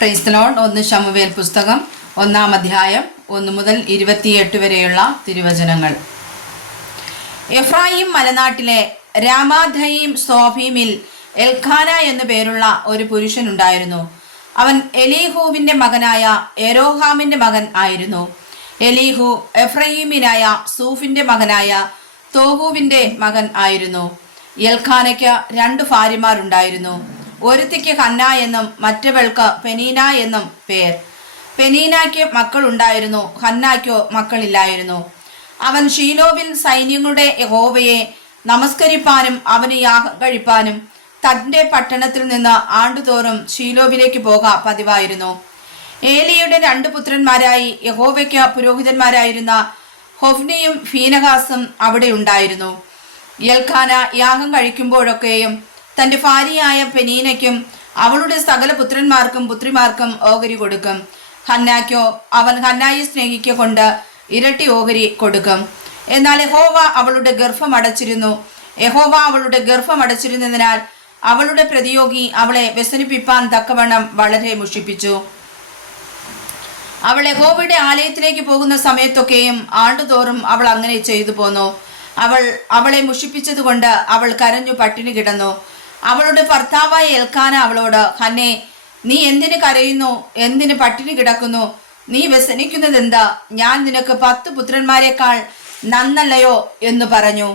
Praise the Lord. 1 ശമൂവേൽ പുസ്തകം 1-ാം അധ്യായം 1 മുതൽ 28 വരെയുള്ള തിരുവചനങ്ങൾ. എഫ്രായിം മലനാട്ടിലെ രാമാഥയീം സോഫീമിൽ എൽഖാന എന്നു പേരുള്ള ഒരു പുരുഷനുണ്ടായിരുന്നു. അവൻ എലീഹുവിന്റെ മകനായ യെരോഹാമിന്റെ മകൻ ആയിരുന്നു. എലീഹു എഫ്രയീമിനായ സൂഫിന്റെ മകനായ തോഹുവിന്റെ മകൻ ആയിരുന്നു. എൽഖാനയ്ക്ക് 2 ഭാര്യമാരുണ്ടായിരുന്നു. ഒരുത്തിക്ക് ഹന്ന എന്നും മറ്റവൾക്ക് പെനീന എന്നും പേർ. പെനീനയ്ക്ക് മക്കളുണ്ടായിരുന്നു, ഹന്നായ്ക്കോ മക്കളില്ലായിരുന്നു. അവൻ ഷീലോവിൽ സൈന്യങ്ങളുടെ യഹോവയെ നമസ്കരിപ്പാനും അവന് യാഗം കഴിപ്പാനും തന്റെ പട്ടണത്തിൽ നിന്ന് ആണ്ടുതോറും ഷീലോവിലേക്ക് പതിവായിരുന്നു. ഏലിയുടെ 2 പുത്രന്മാരായി യഹോവയ്ക്ക് പുരോഹിതന്മാരായിരുന്ന ഹൊഫ്നിയും ഫീനഹാസും അവിടെ ഉണ്ടായിരുന്നു. എൽഖാന യാഗം കഴിക്കുമ്പോഴൊക്കെയും തന്റെ ഭാര്യയായ പെനീനയ്ക്കും അവളുടെ സകല പുത്രന്മാർക്കും പുത്രിമാർക്കും ഓഹരി കൊടുക്കും. ഹന്നായ്ക്കോ അവൻ ഹന്നായെ സ്നേഹിക്കൊണ്ട് ഇരട്ടി ഓഹരി കൊടുക്കും. എന്നാൽ യഹോവ അവളുടെ ഗർഭം അടച്ചിരുന്നതിനാൽ അവളുടെ പ്രതിയോഗി അവളെ വ്യസനിപ്പിപ്പാൻ തക്കവണ്ണം വളരെ മുഷിപ്പിച്ചു. അവൾ യഹോവയുടെ ആലയത്തിലേക്ക് പോകുന്ന സമയത്തൊക്കെയും ആണ്ടുതോറും അവൾ അങ്ങനെ ചെയ്തു പോന്നു. അവളെ മുഷിപ്പിച്ചതുകൊണ്ട് അവൾ കരഞ്ഞു പട്ടിണി കിടന്നു. അവളുടെ ഭർത്താവായ എൽക്കാന അവളോട്, ഹന്നേ, നീ എന്തിന് കരയുന്നു? എന്തിന് പട്ടിണി കിടക്കുന്നു? നീ വ്യസനിക്കുന്നത് എന്താ? ഞാൻ നിനക്ക് 10 പുത്രന്മാരെക്കാൾ നന്നല്ലയോ എന്ന് പറഞ്ഞു.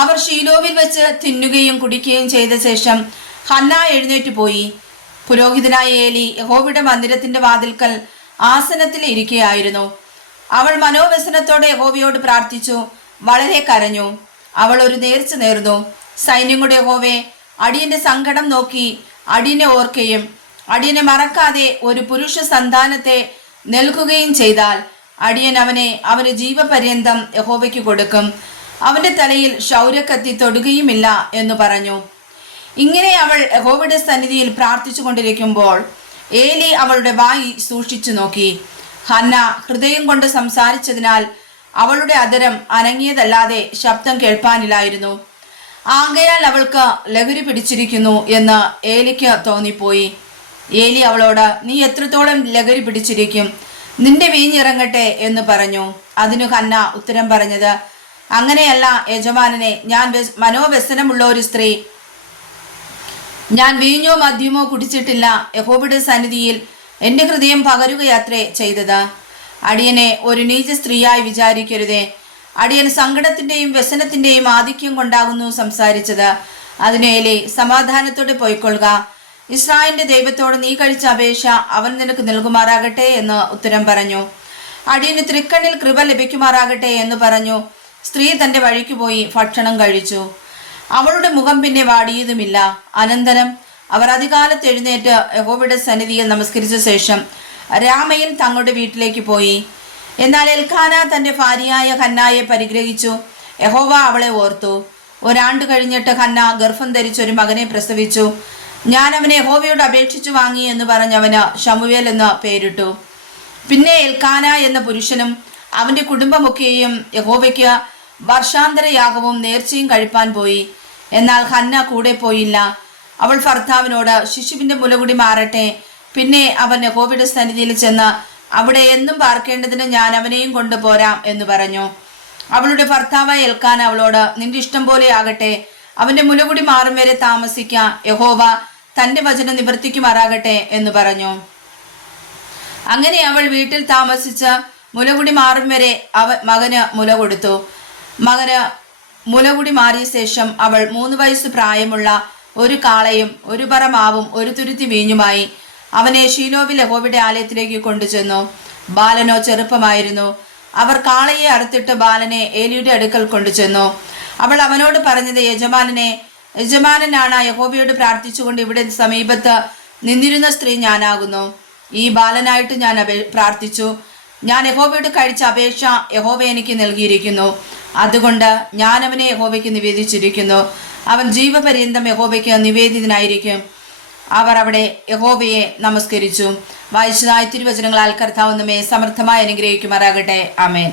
അവർ ഷീലോവിൽ വെച്ച് തിന്നുകയും കുടിക്കുകയും ചെയ്ത ശേഷം ഹന്ന എഴുന്നേറ്റ് പോയി. പുരോഹിതനായ ഏലി യഹോവയുടെ മന്ദിരത്തിന്റെ വാതിൽക്കൽ ആസനത്തിൽ ഇരിക്കുകയായിരുന്നു. അവൾ മനോവ്യസനത്തോടെ യഹോവയോട് പ്രാർത്ഥിച്ചു, വളരെ കരഞ്ഞു. അവൾ ഒരു നേർച്ച നേർന്നു. സൈന്യങ്ങളുടെ യഹോവേ, അടിയന്റെ സങ്കടം നോക്കി അടിയനെ ഓർക്കുകയും അടിയനെ മറക്കാതെ ഒരു പുരുഷ സന്താനത്തെ നൽകുകയും ചെയ്താൽ അടിയൻ അവന് ജീവപര്യന്തം യഹോവയ്ക്ക് കൊടുക്കും. അവന്റെ തലയിൽ ക്ഷൗരക്കത്തി തൊടുകയുമില്ല എന്ന് പറഞ്ഞു. ഇങ്ങനെ അവൾ യഹോവയുടെ സന്നിധിയിൽ പ്രാർത്ഥിച്ചു കൊണ്ടിരിക്കുമ്പോൾ ഏലി അവളുടെ വായി സൂക്ഷിച്ചു നോക്കി. ഹന്ന ഹൃദയം കൊണ്ട് സംസാരിച്ചതിനാൽ അവളുടെ അധരം അനങ്ങിയതല്ലാതെ ശബ്ദം കേൾപ്പാനില്ലായിരുന്നു. ആകയാൽ അവൾക്ക് ലഹരി പിടിച്ചിരിക്കുന്നു എന്ന് ഏലിക്ക് തോന്നിപ്പോയി. ഏലി അവളോട്, നീ എത്രത്തോളം ലഹരി പിടിച്ചിരിക്കും? നിന്റെ വീഞ്ഞിറങ്ങട്ടെ എന്ന് പറഞ്ഞു. അതിനു ഹന്ന ഉത്തരം പറഞ്ഞത്, അങ്ങനെയല്ല യജമാനനെ, ഞാൻ മനോവ്യസനമുള്ള ഒരു സ്ത്രീ. ഞാൻ വീഞ്ഞോ മദ്യമോ കുടിച്ചിട്ടില്ല. യഹോവയുടെ സന്നിധിയിൽ എന്റെ ഹൃദയം പകരുകയാത്രേ ചെയ്തത്. അടിയനെ ഒരു നീച സ്ത്രീയായി വിചാരിക്കരുതേ. അടിയൻ സങ്കടത്തിന്റെയും വ്യസനത്തിന്റെയും ആധിക്യം കൊണ്ടാകുന്നു സംസാരിച്ചത്. അതിനേലി, സമാധാനത്തോടെ പോയിക്കൊള്ളുക. ഇസ്രായേലിന്റെ ദൈവത്തോട് നീ കഴിച്ച അപേക്ഷ അവൻ നിനക്ക് നൽകുമാറാകട്ടെ എന്ന് ഉത്തരം പറഞ്ഞു. അടിയന് തൃക്കണ്ണിൽ കൃപ ലഭിക്കുമാറാകട്ടെ എന്ന് പറഞ്ഞു. സ്ത്രീ തന്റെ വഴിക്ക് പോയി ഭക്ഷണം കഴിച്ചു. അവളുടെ മുഖം പിന്നെ വാടിയതുമില്ല. അനന്തരം അവർ അതികാലത്ത് എഴുന്നേറ്റ് യഹോവയുടെ സന്നിധിയിൽ നമസ്കരിച്ച ശേഷം രാമയിൽ തങ്ങളുടെ വീട്ടിലേക്ക് പോയി. എന്നാൽ എൽഖാന തന്റെ ഭാര്യയായ ഹന്നായെ പരിഗ്രഹിച്ചു. യഹോവ അവളെ ഓർത്തു. 1 ആണ്ട് കഴിഞ്ഞിട്ട് ഹന്ന ഗർഭം ധരിച്ചൊരു മകനെ പ്രസവിച്ചു. ഞാൻ അവനെ യഹോവയോട് അപേക്ഷിച്ചു വാങ്ങി എന്ന് പറഞ്ഞവന് ശമൂവേൽ എന്ന് പേരിട്ടു. പിന്നെ എൽഖാന എന്ന പുരുഷനും അവന്റെ കുടുംബമൊക്കെയും യഹോവയ്ക്ക് വർഷാന്തര യാഗവും നേർച്ചയും കഴിപ്പാൻ പോയി. എന്നാൽ ഹന്ന കൂടെ പോയില്ല. അവൾ ഭർത്താവിനോട്, ശിശുവിന്റെ മുലകുടി മാറട്ടെ, പിന്നെ അവൻ യഹോവയുടെ സന്നിധിയിൽ ചെന്ന് അവിടെ എന്നും പാർക്കേണ്ടതിന് ഞാൻ അവനെയും കൊണ്ടുപോരാം എന്ന് പറഞ്ഞു. അവളുടെ ഭർത്താവായ എൽക്കാന അവളോട്, നിന്റെ ഇഷ്ടം പോലെ ആകട്ടെ, അവന്റെ മുലകുടി മാറും വരെ താമസിക്കാം, യഹോവ തന്റെ വചനം നിവർത്തിക്കുമാറാകട്ടെ എന്ന് പറഞ്ഞു. അങ്ങനെ അവൾ വീട്ടിൽ താമസിച്ച് മുലകുടി മാറും വരെ മകന് മുല കൊടുത്തു. മകന് മുലകുടി മാറിയ ശേഷം അവൾ 3 വയസ്സ് പ്രായമുള്ള ഒരു കാളയും 1 പറ മാവും 1 തുരുത്തി വീഞ്ഞുമായി അവനെ ഷീലോവിൽ യഹോവയുടെ ആലയത്തിലേക്ക് കൊണ്ടുചെന്നു. ബാലനോ ചെറുപ്പമായിരുന്നു. അവർ കാളയെ അറുത്തിട്ട് ബാലനെ ഏലിയുടെ അടുക്കൽ കൊണ്ടുചെന്നു. അവൾ അവനോട് പറഞ്ഞത്, യജമാനനാണ് യഹോവയോട് പ്രാർത്ഥിച്ചുകൊണ്ട് ഇവിടെ സമീപത്ത് നിന്നിരുന്ന സ്ത്രീ ഞാനാകുന്നു. ഈ ബാലനായിട്ട് ഞാൻ പ്രാർത്ഥിച്ചു. ഞാൻ യഹോവയോട് കഴിച്ച അപേക്ഷ യഹോവ എനിക്ക് നൽകിയിരിക്കുന്നു. അതുകൊണ്ട് ഞാൻ അവനെ യഹോവയ്ക്ക് നിവേദിച്ചിരിക്കുന്നു. അവൻ ജീവപര്യന്തം യഹോവയ്ക്ക് നിവേദിതനായിരിക്കും. അവർ അവിടെ യഹോവയെ നമസ്കരിച്ചു. വായിച്ചതായ തിരുവചനങ്ങളാൽ കർത്താവ് നമ്മെ സമർത്ഥമായി അനുഗ്രഹിക്കുമാറാകട്ടെ. ആമേൻ.